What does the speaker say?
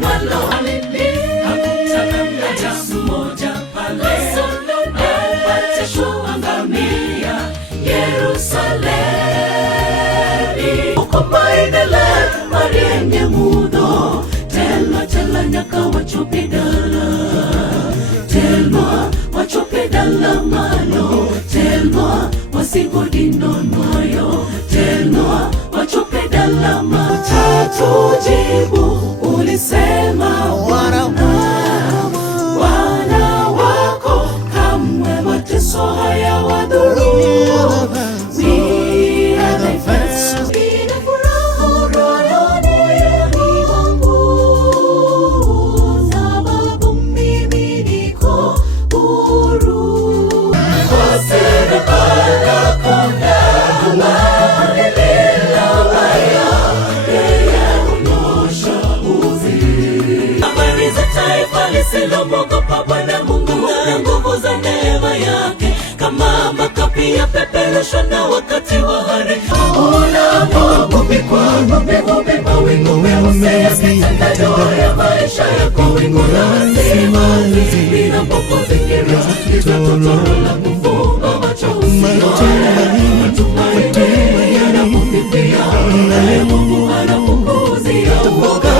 malo, hakutaka jamu moja pale apate kuangamia Yerusalemi. Kumainele marienge mudo tela nyaka wachopedala telma wachopedala malo telma wasigodindo noyo telma wachopedala matatu jibu ulisema wana wako kamwe mateso haya wadhuru. Lisilomwogopa Bwana Mungu na nguvu za neema yake, kama makapi ya peperusho na wakati wa hari. Unapogubikwa mawingu meusi yakitanda ya maisha yako, wingu la simanzi linapokuzingira litatotoro la kufumba macho usione. Matumaini yanapofifia naye Mungu anapokuzia uoga.